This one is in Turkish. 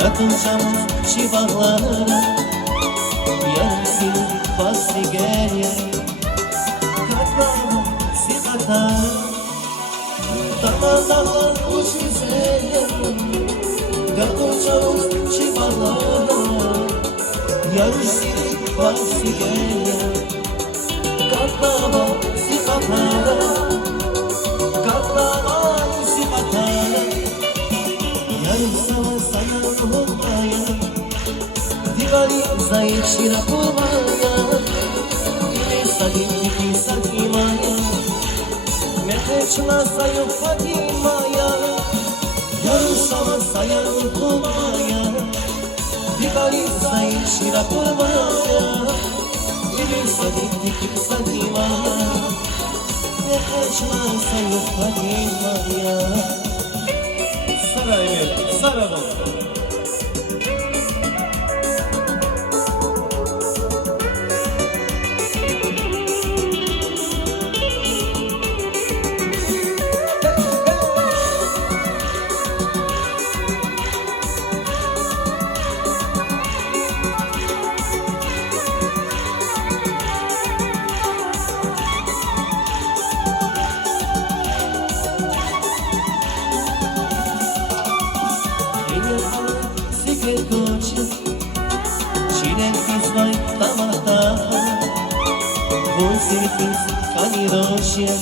Katılacağım şivalara, yarısı basi geliyor. Katlanım sigata, dağlar kuş güzelim. Katılacağım şivalara, yarısı basi geliyor. Katlanım sigata, katlanım sigata. Yarısı sana olmaya, divali zayıf şirap olmaya. Sadiki sakimaya, mehçla sayıp Fatimaya. Yarışama sayıp olmaya, divali zayıf şirap olmaya. Sadiki sakimaya, mehçla sayıp Fatimaya. Sara Emir, Sara baba. Çilekizvay tamata, Vosifis kaniroşya.